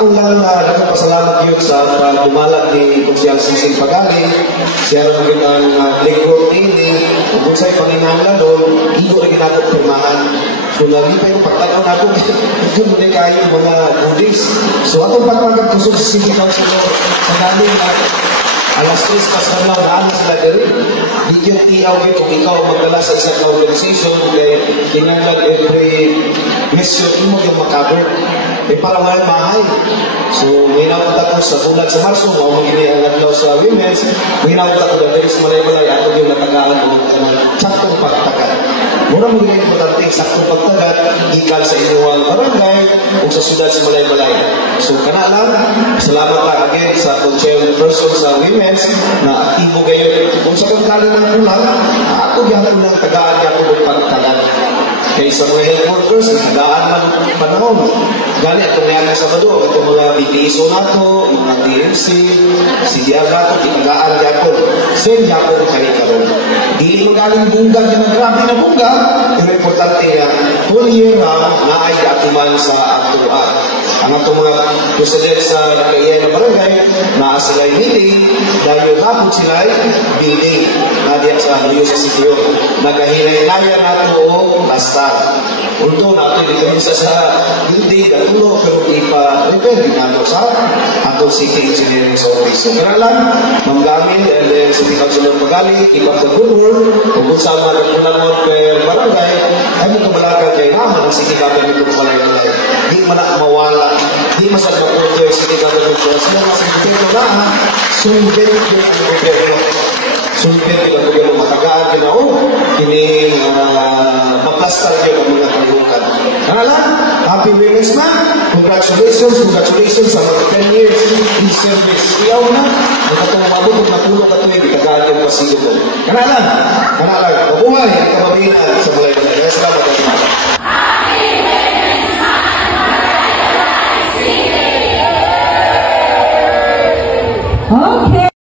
Akong lang nagpapasalamat yun sa pagbumalat ni Kusyang Sising Pagali. Siya na maging ang lingkod ini. Kung sa'y Panginoon doon, hindi ko rin ginagawa pirmahan. So, nalipay yung pagtanaw na ako, ito mo rin kayo mga Buddhist. So, atong pagpagat kusog sa City Council sa namin na alas 3 pas na lang daan sila diri. Di yung tiyaw yun kung ikaw magdala sa isang organization kaya kinaglag every question imo yung makaber. Para mahal mahay. So, minaw ko sa bulan sa Marso, magiging ang naglaw sa women's, minaw ko na dahil sa malay-malay, ako yung natagaan ng saktong pagtagat. Mura mo yung importante, saktong pagtagat, ikal sa inyong barangay, o sa siyudad sa malay-malay. So, kana lang, salamat lang again sa chairperson sa women's, na aktibo kayo. Kung sa pagkali ng kulang, ako yung tagaan niya ako ng pagtagat. Kaya sa mga health workers, nagaan man ang panahon. Gani, itong nangyari sa Sabado, itong mga BPSO nato, mga TMC, CDR nato, nagaan niya ako. Send niya ako kayo karoon. Di mo galing bunga, yung grabe na bunga, pero importante nga, kung year round, na ay atiman sa aktuan. Ang itong mga president sa nakaiyan na barangay, na sila meeting, dahil napot sila building, na diyan sa New sa Sitio. Nagahinay-hinaya nato o basta. Although natin dito sa building, natulo, pero ipa-repair din nato sa atong city engineering office. So, kaya lang, manggamin, and then City Councilor Pagali, ipa the good work, kung sa mga nagpulangon per barangay, ay mo kabalaga kay naman ang city government kung malay-malay. Di man na mawala, di masag mapunto yung city government ko. Sila mas nagpito na, sulbet yung gobyerno. Sulbet yung gobyerno matagaan, kinao, kining maplastar yung mga kalihukan. Kaya lang, happy Women's Month, congratulations sa mga 10 years in service. Iyaw na, nakatong mabutog na pulo ka ito, ibitagaan yung pasigo ko. Kaya lang, mabuhay, kababinan sa Malay-Malay. Salamat.